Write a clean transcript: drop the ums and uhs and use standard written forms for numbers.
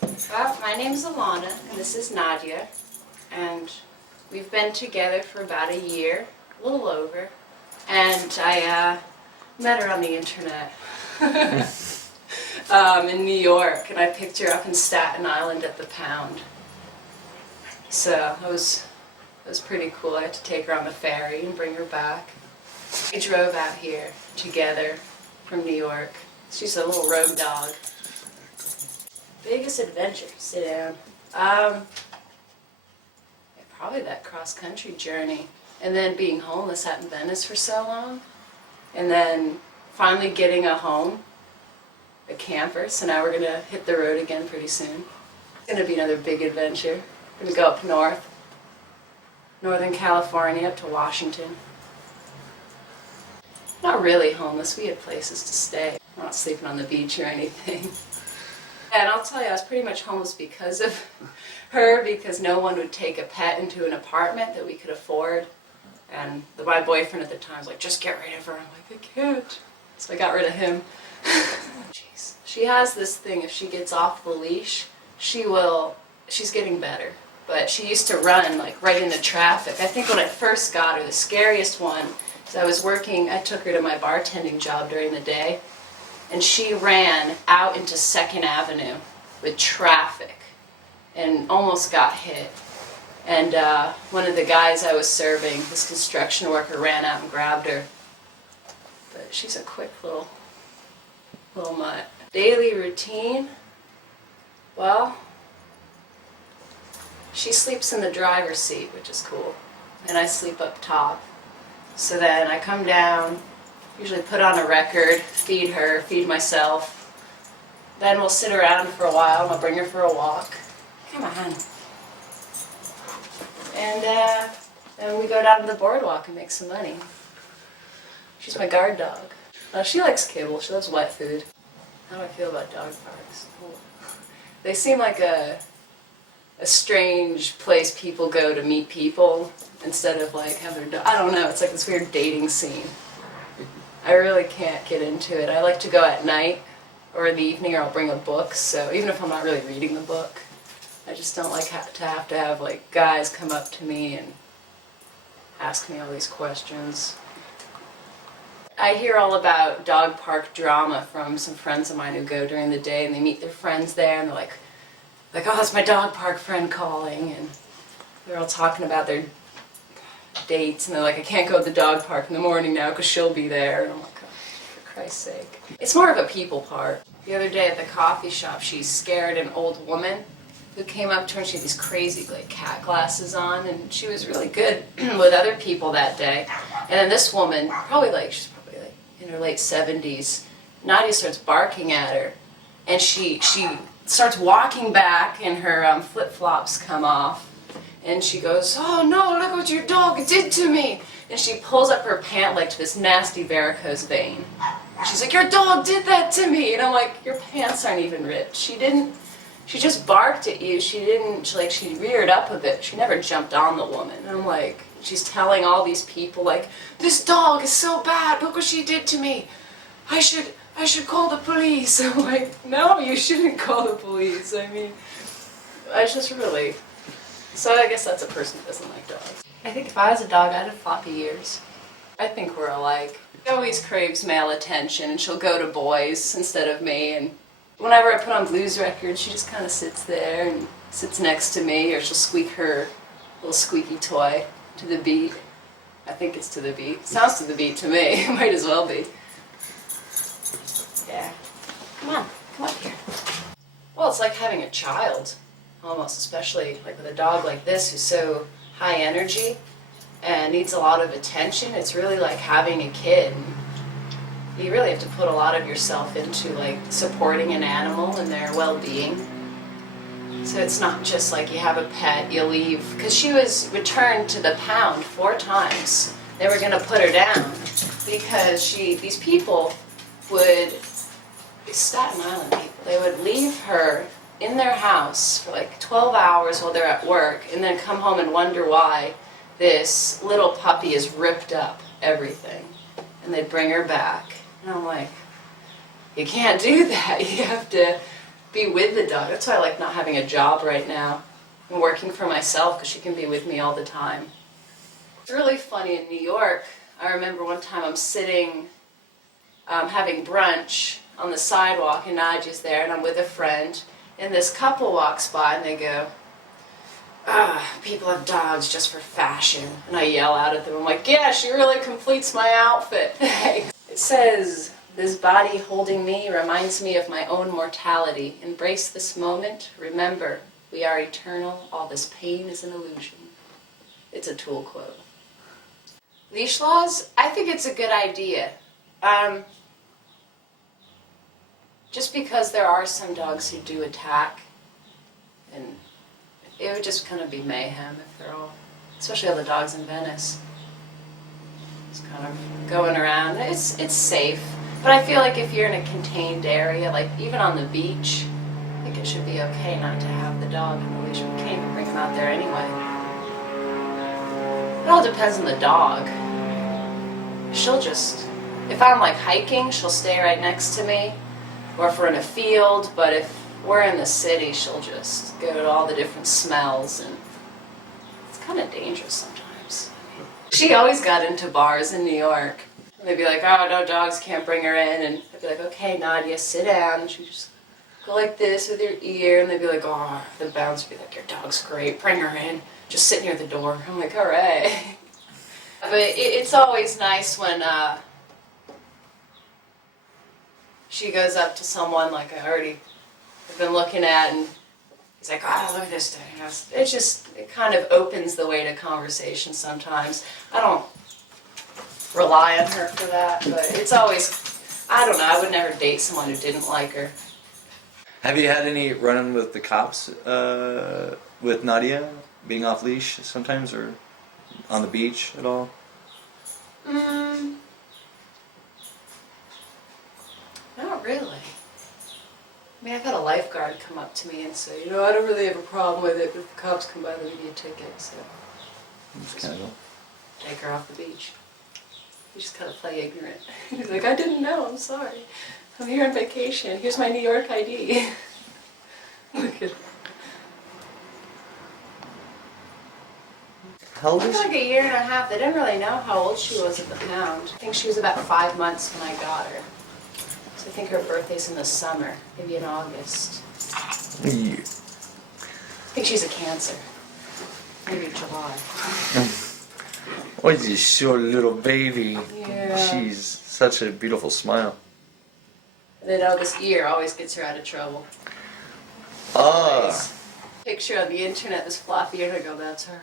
Well, my name is Alanna, and this is Nadia, and we've been together for about a year, a little over, and I met her on the internet in New York, and I picked her up in Staten Island at the Pound. So it was pretty cool. I had to take her on the ferry and bring her back. We drove out here together from New York. She's a little road dog. Biggest adventure, sit down. Probably that cross-country journey, and then being homeless out in Venice for so long, and then finally getting a home, a camper. So now we're gonna hit the road again pretty soon. It's gonna be another big adventure. We're gonna go up north, Northern California up to Washington. Not really homeless. We had places to stay. We're not sleeping on the beach or anything. And I'll tell you, I was pretty much homeless because of her, because no one would take a pet into an apartment that we could afford. And my boyfriend at the time was like, just get rid of her. I'm like, I can't. So I got rid of him. Jeez. She has this thing, if she gets off the leash, she's getting better. But she used to run like right into traffic. I think when I first got her, the scariest one is I took her to my bartending job during the day, and she ran out into 2nd Avenue with traffic and almost got hit. And one of the guys I was serving, this construction worker, ran out and grabbed her. But she's a quick little mutt. Daily routine, well, she sleeps in the driver's seat, which is cool, and I sleep up top. So then I come down, usually put on a record, feed her, feed myself. Then we'll sit around for a while and I'll bring her for a walk. Come on. And then we go down to the boardwalk and make some money. She's my guard dog. She likes kibble, she loves wet food. How do I feel about dog parks? They seem like a strange place people go to meet people instead of like have their dog. I don't know, it's like this weird dating scene. I really can't get into it. I like to go at night or in the evening, or I'll bring a book, so even if I'm not really reading the book, I just don't like to have like guys come up to me and ask me all these questions. I hear all about dog park drama from some friends of mine who go during the day, and they meet their friends there, and they're like, oh, that's my dog park friend calling, and they're all talking about their dates, and they're like, I can't go to the dog park in the morning now because she'll be there. And I'm like, oh, for Christ's sake. It's more of a people part. The other day at the coffee shop, she scared an old woman who came up to her, and she had these crazy like cat glasses on, and she was really good with other people that day. And then this woman, she's probably like in her late 70s, Nadia starts barking at her, and she starts walking back, and her flip-flops come off. And she goes, oh no, look what your dog did to me. And she pulls up her pant leg to this nasty varicose vein. She's like, your dog did that to me. And I'm like, your pants aren't even ripped. She just barked at you. She reared up a bit. She never jumped on the woman. And I'm like, she's telling all these people like, this dog is so bad, look what she did to me. I should call the police. I'm like, no, you shouldn't call the police. I mean, I just really... So I guess that's a person who doesn't like dogs. I think if I was a dog, I'd have floppy ears. I think we're alike. She always craves male attention, and she'll go to boys instead of me. And whenever I put on blues records, she just kind of sits there and sits next to me, or she'll squeak her little squeaky toy to the beat. I think it's to the beat. Sounds to the beat to me. It might as well be. Yeah. Come up here. Well, it's like having a child. Almost, especially like with a dog like this who's so high energy and needs a lot of attention. It's really like having a kid. You really have to put a lot of yourself into like supporting an animal and their well-being. So it's not just like you have a pet, you leave. Because she was returned to the Pound 4 times. They were going to put her down because these people would, these Staten Island people, they would leave her in their house for like 12 hours while they're at work, and then come home and wonder why this little puppy has ripped up everything. And they'd bring her back. And I'm like, you can't do that. You have to be with the dog. That's why I like not having a job right now. I'm working for myself because she can be with me all the time. It's really funny in New York. I remember one time I'm sitting having brunch on the sidewalk and Nadia's there and I'm with a friend and this couple walks by and they go, people have dogs just for fashion. And I yell out at them, I'm like, yeah, she really completes my outfit. It says, this body holding me reminds me of my own mortality. Embrace this moment. Remember, we are eternal. All this pain is an illusion. It's a Tool quote. Leash laws, I think it's a good idea. Just because there are some dogs who do attack, and it would just kind of be mayhem if they're all, especially all the dogs in Venice. It's kind of going around. It's safe. But I feel like if you're in a contained area, like even on the beach, I think it should be okay not to have the dog on the leash. We can't even bring him out there anyway. It all depends on the dog. She'll just, if I'm like hiking, she'll stay right next to me. Or if we're in a field, but if we're in the city, she'll just go to all the different smells, and it's kind of dangerous sometimes. She always got into bars in New York. They'd be like, oh, no, dogs can't bring her in, and I'd be like, okay, Nadia, sit down. And she'd just go like this with her ear, and they'd be like, oh, the bouncer would be like, your dog's great, bring her in, just sit near the door. I'm like, all right. But it's always nice when she goes up to someone like I already have been looking at, and he's like, oh, look at this thing. It kind of opens the way to conversation sometimes. I don't rely on her for that, but it's always, I don't know, I would never date someone who didn't like her. Have you had any run-in with the cops with Nadia being off leash sometimes, or on the beach at all? Not really. I mean, I've had a lifeguard come up to me and say, you know, I don't really have a problem with it, but if the cops come by, they'll give you a ticket, so Just kind of take her off the beach. You just kind of play ignorant. He's like, I didn't know, I'm sorry. I'm here on vacation. Here's my New York ID. Look at How old is like a year and a half. They didn't really know how old she was at the pound. I think she was about 5 months when I got her. So I think her birthday's in the summer, maybe in August. Yeah. I think she's a Cancer. Maybe July. Oh, you short little baby. Yeah. She's such a beautiful smile. And then this ear always gets her out of trouble. Ah. Always. Picture on the internet, this floppy ear, and I go, that's her.